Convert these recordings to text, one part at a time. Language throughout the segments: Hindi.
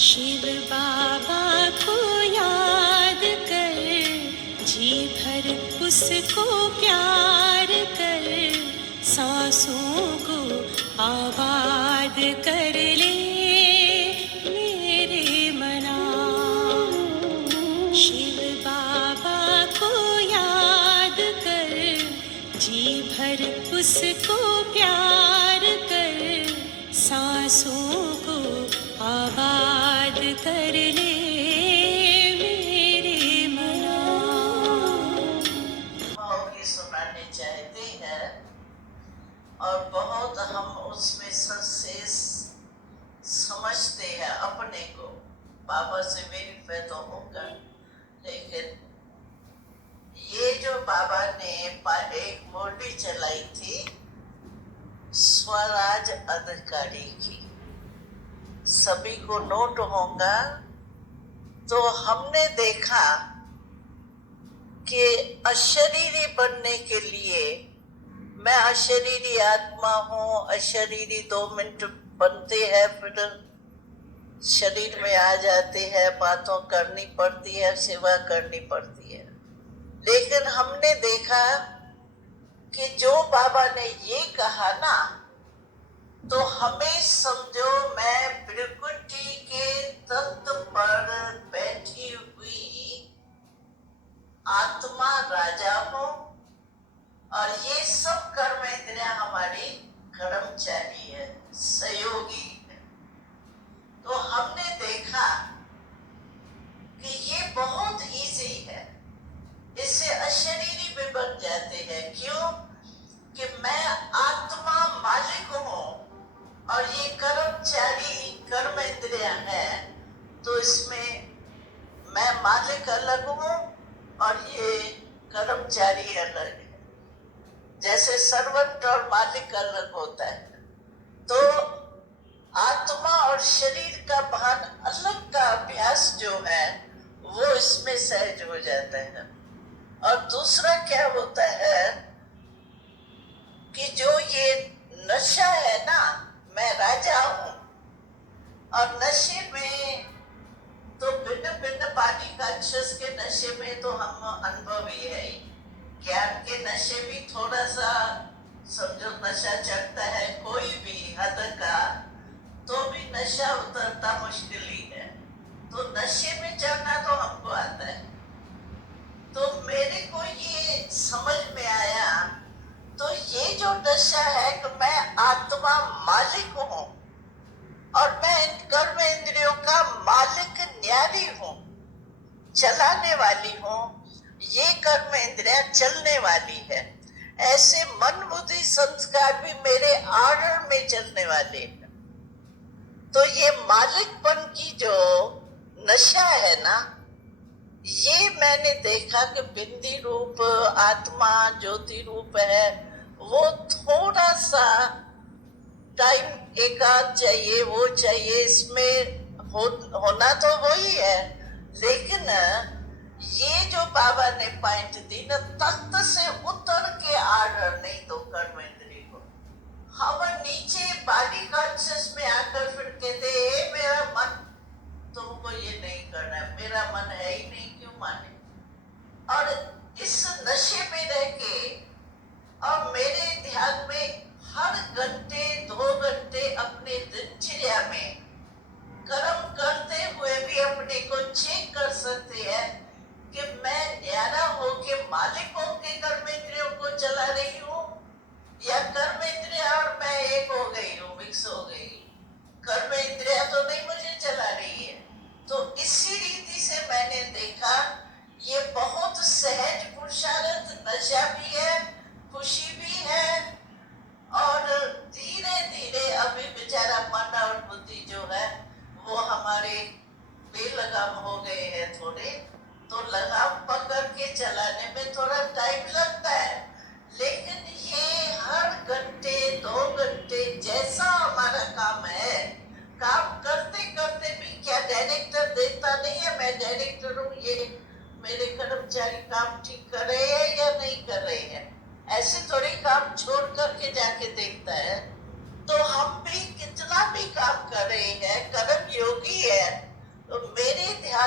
शिव बाबा को याद कर, जी भर उसको प्यार कर, सांसों को आबाद कर ले मेरे मना। शिव बाबा को याद कर, जी भर उसको प्यार कर, सांसों को आबाद कर ले मेरे मना। भाव सुनाने चाहते हैं और बहुत हम उसमें से समझते हैं अपने को। बाबा से वेरीफाई तो होगा, लेकिन ये जो बाबा ने एक मूर्ति चलाई थी स्वराज अधिकारी की, सभी को नोट होगा। तो हमने देखा कि अशरीरी बनने के लिए, मैं अशरीरी आत्मा हूँ, अशरीरी 2 मिनट बनते हैं, फिर शरीर में आ जाते हैं, बातों करनी पड़ती है, सेवा करनी पड़ती है। लेकिन हमने देखा कि जो बाबा ने ये कहा ना, तो हमें समझो मैं प्रकृति के तत्व पर बैठी हुई आत्मा राजा हूँ और ये सब कर्मेंद्रियां हमारी कर्मचारी है, सहयोगी है। तो हमने देखा कि ये बहुत इजी है, इससे अशरीरी भी बन जाते हैं। क्यों? कि मैं आत्मा मालिक हूँ और ये कर्मचारी कर्मेंद्रियां हैं, तो इसमें मैं मालिक अलग हूँ और ये कर्मचारी अलग है। जैसे सर्वेंट और मालिक अलग होता है, तो आत्मा और शरीर का भान अलग का अभ्यास जो है वो इसमें सहज हो जाता है। और दूसरा क्या होता है कि जो ये नशा है ना, मैं राजा हूँ, और नशे में तो भिन्न भिन्न पानी कॉन्शियस के नशे में तो हम अनुभवी है। ज्ञान के नशे भी थोड़ा सा समझो नशा चढ़ता है, कोई भी हद का, तो भी नशा उतरता मुश्किल ही है। तो नशे में चढ़ना तो हमको आता है। तो मेरे को ये समझ में आया, तो ये जो नशा है कि मैं आत्मा मालिक हूँ और मैं इन कर्म इंद्रियों का मालिक न्यारी हूँ, चलाने वाली हूँ। ये कर्म इंद्रियां चलने वाली है। ऐसे मन बुद्धि संस्कार भी मेरे आर्डर में चलने वाले हैं। तो ये मालिकपन की जो नशा है ना, ये मैंने देखा कि बिंदी रूप आत्मा ज्योति रूप है, वो थोड़ा सा टाइम एकाध चाहिए, वो चाहिए, इसमें होना तो वही है। लेकिन ये जो बाबा ने पॉइंट दी ना, तख्त से उतर के आर्डर नहीं दो कर्म इंद्रिय को। हम नीचे बॉडी कॉन्शियस में आकर फिर कहते हैं मेरा मन, तुमको ये नहीं करना है, मेरा मन है ही नहीं, क्यों माने। और इस नशे में रह के और मेरे ध्यान में हर घंटे 2 घंटे अपने दिनचर्या में कर्म करते हुए भी अपने को चेक कर सकते हैं कि मैं न्यारा होके मालिक होके कर्मेंद्रियों को चला रही हूँ, या कर्मेंद्रिया और मैं एक हो गई हूँ, मिक्स हो गई। कर्मेंद्रिया तो नहीं मुझे चला रही है। तो इसी रीति से मैंने देखा ये बहुत सहज पुरुषार्थ नशा भी है, खुशी भी है, और धीरे धीरे अभी बेचारा मन और बुद्धि जो है वो हमारे बेलगाम हो गए हैं थोड़े, तो लगाम पकड़ के चलाने में थोड़ा टाइम लगता है। लेकिन ये हर घंटे 2 घंटे जैसा हमारा काम है, काम करते करते भी क्या डायरेक्टर देखता नहीं है मैं डायरेक्टर हूँ, ये मेरे कर्मचारी काम ठीक कर रहे हैं या नहीं कर रहे हैं, ऐसे थोड़ी काम छोड़ करके जाके देखता है। तो हम भी कितना भी काम कर रहे हैं, कर्म योगी है,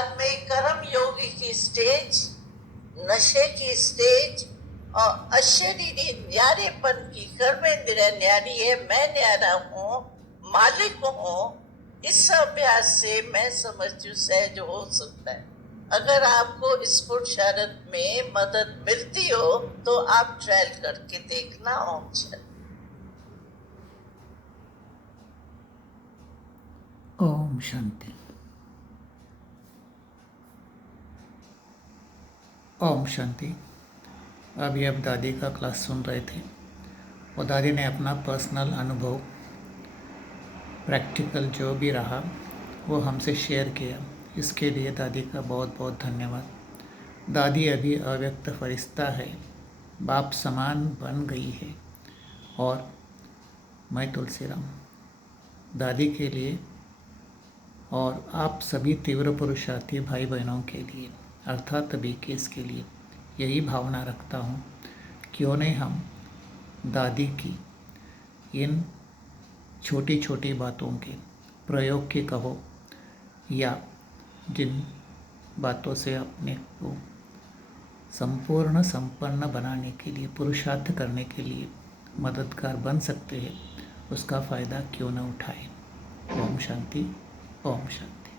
बाद में कर्म योगी की स्टेज, नशे की स्टेज और अशरीरी न्यारेपन की। कर्मेंद्रिय न्यारी है, मैं न्यारा हूँ, मालिक हूँ। इस अभ्यास से मैं समझती हूँ सहज हो सकता है। अगर आपको इस पुरुषार्थ में मदद मिलती हो तो आप ट्रायल करके देखना। ओम शांति। ओम शांति। ओम शांति। अभी आप दादी का क्लास सुन रहे थे और दादी ने अपना पर्सनल अनुभव, प्रैक्टिकल जो भी रहा वो हमसे शेयर किया। इसके लिए दादी का बहुत बहुत धन्यवाद। दादी अभी अव्यक्त फरिश्ता है, बाप समान बन गई है। और मैं तुलसीराम दादी के लिए और आप सभी तीव्र पुरुषार्थी भाई बहनों के लिए अर्थात अभी केस के लिए यही भावना रखता हूँ, क्यों नहीं हम दादी की इन छोटी छोटी बातों के प्रयोग के कहो या जिन बातों से अपने को संपूर्ण संपन्न बनाने के लिए, पुरुषार्थ करने के लिए मददगार बन सकते हैं, उसका फ़ायदा क्यों न उठाएं। ओम शांति। ओम शांति।